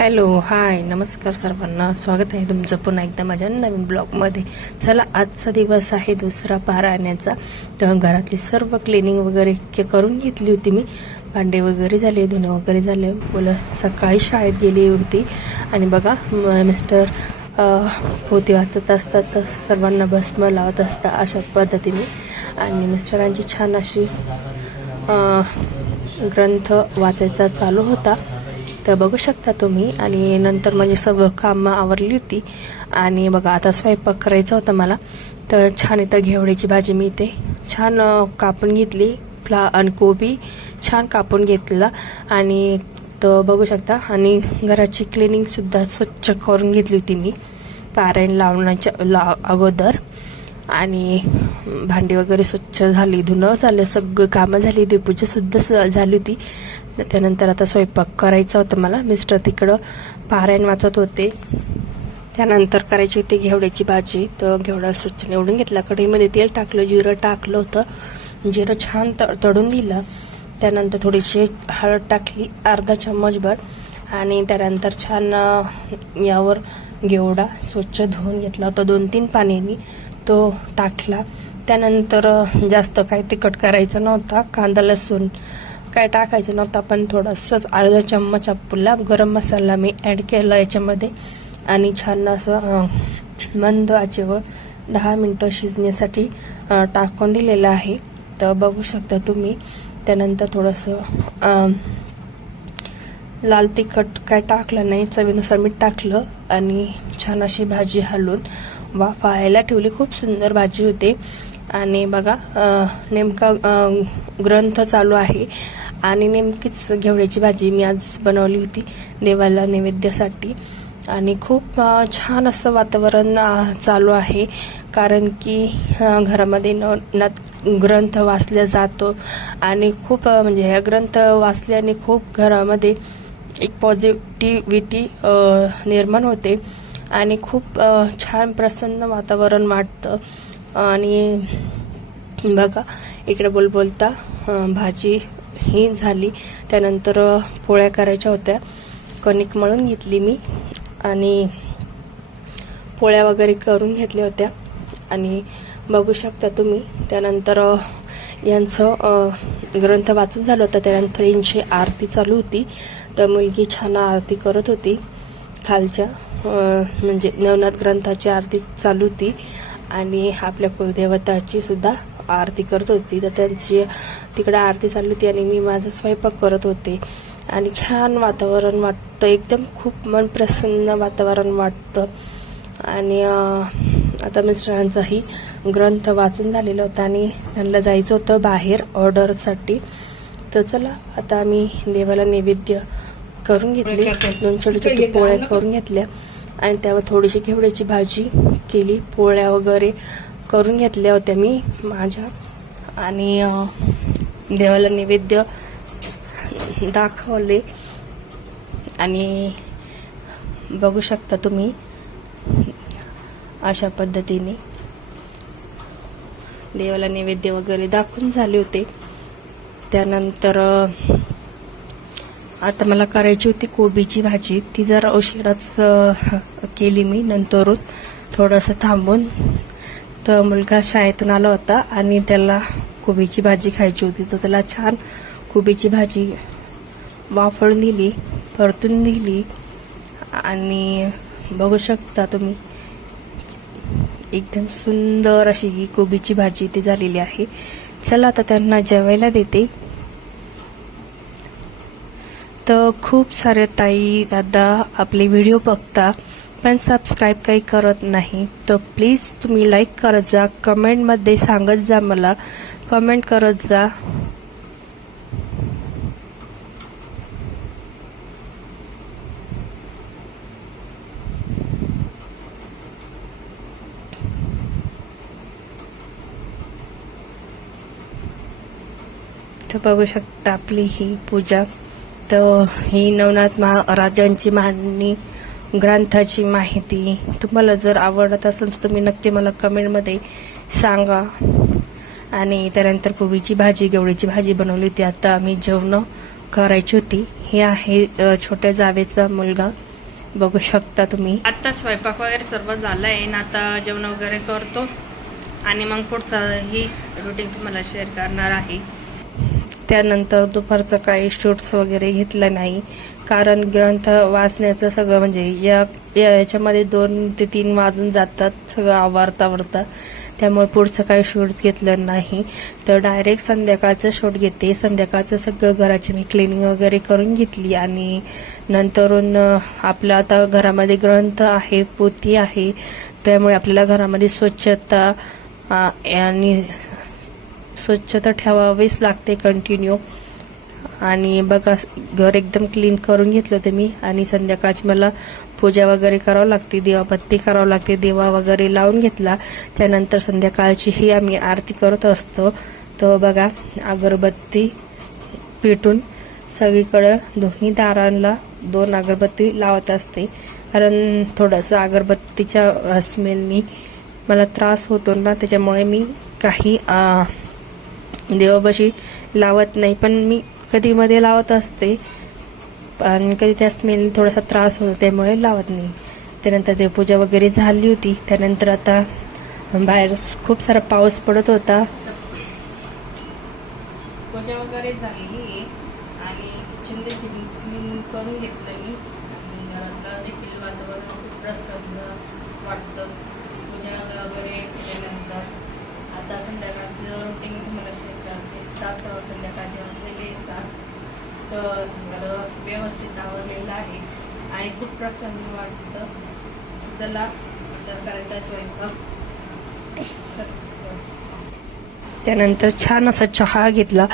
Hello hi नमस्कार सर्वांना, स्वागत आहे तुमचं पुन्हा एकदा माझ्या नवीन ब्लॉगमध्ये. चला, आजचा दिवस आहे दुसरा पारायणाचा. तर घरातली सर्व क्लिनिंग वगैरे करून घेतली होती मी. भांडे वगैरे झाले, धुणे वगैरे झाले. मुलं सकाळी शाळेत गेली होती आणि बघा मिस्टर पोथी वाचत असतात, तर सर्वांना भस्म लावत असतात अशा पद्धतीने. आणि मिस्टरांची छान अशी ग्रंथ वाचायचा चालू होता, तर बघू शकता तुम्ही. आणि नंतर माझी सर्व कामं आवरली होती आणि बघा आता स्वयंपाक करायचा होता मला. तर छान इथं घेवड्याची भाजी मी इथे छान कापून घेतली, आणि कोबी छान कापून घेतला आणि तर बघू शकता. आणि घराची क्लिनिंगसुद्धा स्वच्छ करून घेतली होती मी पारायण लावण्याच्या अगोदर. आणि भांडी वगैरे स्वच्छ झाली, धुणं झालं, सगळं कामं झाली, देवपूजासुद्धा झाली होती. त्यानंतर आता स्वयंपाक करायचा होता मला. मिस्टर तिकडं पारायण वाचत होते. त्यानंतर करायची होती घेवड्याची भाजी. तर घेवडा स्वच्छ निवडून घेतला, कढईमध्ये तेल टाकलं, जिरं टाकलं होतं. जिरं छान तळून दिलं. त्यानंतर थोडीशी हळद टाकली, अर्धा चम्मचभर. आणि त्यानंतर छान यावर घेवडा स्वच्छ धुवून घेतला होता 2-3 पाण्याने, तो टाकला. त्यानंतर जास्त काही तिखट करायचं नव्हता, कांदा लसूण काय टाकायचं नव्हतं, पण थोडंसंच अर्धा चम्मच आपला गरम मसाला मी ॲड केला याच्यामध्ये. आणि छान असं मंद आचेवर 10 मिनटं शिजण्यासाठी टाकून दिलेलं आहे. तर बघू शकता तुम्ही. त्यानंतर थोडंसं लाल तिखट काय टाकलं नाही, चवीनुसार मीठ टाकलं आणि छान अशी भाजी हलवून वाफायला ठेवली. खूप सुंदर भाजी होते. आणि बघा नेमका ग्रंथ चालू आहे आणि नेमकीच घेवड्याची भाजी मी आज बनवली होती देवाला नैवेद्यासाठी. आणि खूप छान असं वातावरण चालू आहे, कारण की घरामध्ये ग्रंथ वाचला जातो आणि खूप म्हणजे ह्या ग्रंथ वाचल्याने खूप घरामध्ये एक पॉझिटिव्हिटी निर्माण होते आणि खूप छान प्रसन्न वातावरण वाटतं. आणि बघा इकडे बोलता भाजी ही झाली. त्यानंतर पोळ्या करायच्या होत्या, कणिक मळून घेतली मी आणि पोळ्या वगैरे करून घेतल्या होत्या. आणि बघू शकता तुम्ही. त्यानंतर यांचं ग्रंथ वाचून झालं होतं. त्यानंतर यांची आरती चालू होती. तर मुलगी छान आरती करत होती खालच्या, म्हणजे नवनाथ ग्रंथाची आरती चालू होती आणि आपल्या कुलदेवताची सुद्धा आरती करत होती. तर त्यांची तिकडे आरती चालू होती आणि मी माझा स्वयंपाक करत होते. आणि छान वातावरण वाटतं, एकदम खूप मन प्रसन्न वातावरण वाटतं. आणि आता मिस्टरांचाही ग्रंथ वाचून झालेला होता आणि त्यांना जायचं होतं बाहेर ऑर्डरसाठी. तर चला, आता आम्ही देवाला नैवेद्य करून घेतली, 2 छोटे पोळ्या करून घेतल्या आणि त्यावर थोडीशी घेवड्याची भाजी केली. पोळ्या वगैरे करून घेतल्या होत्या मी माझ्या. आणि देवाला नैवेद्य दाखवले. आणि बघू शकता तुम्ही अशा पद्धतीने देवाला नैवेद्य वगैरे दाखवून झाले होते. त्यानंतर आता मला करायची होती कोबीची भाजी. ती जरा उशिराच केली मी, नंतरून थोडंसं थांबून. तर मुलगा शाळेतून आला होता आणि त्याला कोबीची भाजी खायची होती, तर त्याला छान कोबीची भाजी वाफळून दिली, परतून दिली. आणि बघू शकता तुम्ही एकदम सुंदर अशी ही कोबीची भाजी इथे झालेली आहे. चला, आता त्यांना जेवायला देते. तर खूप सारे ताई दादा आपले व्हिडिओ बघता पण सबस्क्राईब काही करत नाही, तर प्लीज तुम्ही लाईक करत जा, कमेंटमध्ये सांगत जा, मला कमेंट करत जा. तर बघू शकता आपली ही पूजा. तर ही नवनाथ महाराजांची मांडणी ग्रंथाची माहिती. तुम्हाला जर आवडत असेल तर तुम्ही नक्की मला कमेंटमध्ये सांगा. आणि त्यानंतर कोबीची भाजी, घेवड्याची भाजी बनवली होती. आता आम्ही जेवण करायची होती. हे आहे छोट्या जावेचा मुलगा बघू शकता तुम्ही. आता स्वयंपाक वगैरे सर्व झालाय ना, आता जेवण वगैरे करतो आणि मग पुढचं ही रुटीन तुम्हाला शेअर करणार आहे. त्यानंतर दुपारचं काही शूट्स वगैरे घेतलं नाही, कारण ग्रंथ वाचण्याचं सगळं म्हणजे याच्यामध्ये 2 ते 3 वाजून जातात सगळं आवरता. त्यामुळे पुढचं काही शूट्स घेतलं नाही, तर डायरेक्ट संध्याकाळचं शूट घेते. संध्याकाळचं सगळं घराची मी क्लिनिंग वगैरे करून घेतली आणि नंतरून आपलं आता घरामध्ये ग्रंथ आहे, पोथी आहे, त्यामुळे आपल्याला घरामध्ये स्वच्छता आणि स्वच्छता ठेवावीच लागते कंटिन्यू. आणि बघा घर एकदम क्लीन करून घेतलं होतं मी. आणि संध्याकाळची मला पूजा वगैरे करावं लागते, दिवाबत्ती करावं लागते, दिवा वगैरे लावून घेतला. त्यानंतर संध्याकाळची ही आम्ही आरती करत असतो. तर बघा अगरबत्ती पेटून सगळीकडे दोन्ही दारांना 2 अगरबत्ती लावत असते, कारण थोडंसं अगरबत्तीच्या स्मेलनी मला त्रास होतो ना, त्याच्यामुळे मी काही देवापाशी लावत नाही. पण मी कधी मध्ये लावत असते आणि कधी त्या स्मेल थोडासा त्रास होतो, त्यामुळे लावत नाही. त्यानंतर देवपूजा वगैरे झाली होती. त्यानंतर आता बाहेर खूप सारा पाऊस पडत होता. पूजा वगैरे झाली आणि किचन देखील क्लीन करून घेतलं मी आणि घरातलं देखील वातावरण खूप प्रसन्न वाटतं पूजा वगैरे केल्यानंतर. आता संध्याकाळचं रुटीन तुम्हाला शेअर करते. 7 संध्याकाळचे वाजलेले 7. तर घर व्यवस्थित आवरलेलं आहे आणि खूप प्रसन्न वाटतं. चला तर करायचा स्वयंपाक. त्यानंतर छान असा चहा घेतला.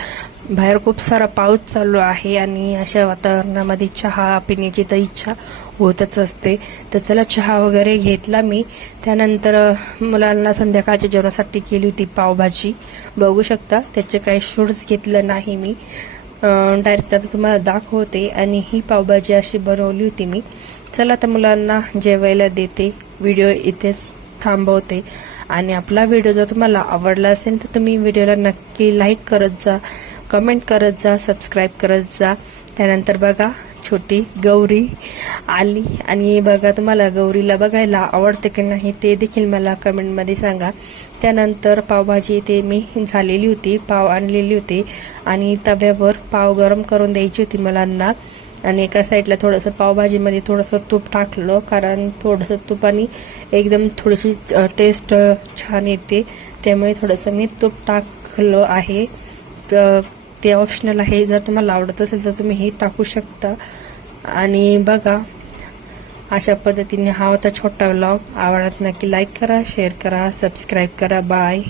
बाहेर खूप सारा पाऊस चालू आहे आणि अशा वातावरणामध्ये चहा पिण्याची तर इच्छा होतच असते. तर चला चहा वगैरे घेतला मी. त्यानंतर मुलांना संध्याकाळच्या जेवणासाठी केली होती पावभाजी, बघू शकता. त्याचे काही शूट्स घेतलं नाही मी, डायरेक्ट आता तुम्हाला दाखवते. आणि ही पावभाजी अशी बनवली होती मी. चला तर मुलांना जेवायला देते, व्हिडिओ इथेच थांबवते. आणि आपला व्हिडिओ जर तुम्हाला आवडला असेल तर तुम्ही व्हिडिओला नक्की लाईक करत जा, कमेंट करत जा, सबस्क्राईब करत जा. त्यानंतर बघा छोटी गौरी आली आणि बघा तुम्हाला गौरीला बघायला आवडते की नाही ते देखील मला कमेंटमध्ये सांगा. त्यानंतर पावभाजी ते मी झालेली होती, पाव आणलेली होती आणि तव्यावर पाव गरम करून द्यायची होती मुलांना. आणि एका साईडला थोडंसं पावभाजीमध्ये थोडंसं तूप टाकलं, कारण थोडंसं तुपाने एकदम थोडीशी टेस्ट छान येते, त्यामुळे थोडंसं मी तूप टाकलं आहे. ते ऑप्शनल आहे, जर तुम्हाला आवडत असेल तर तुम्ही हे टाकू शकता. आणि बघा अशा पद्धतीने हा होता छोटा व्लॉग. आवडत नक्की लाईक करा, शेअर करा, सबस्क्राईब करा. बाय.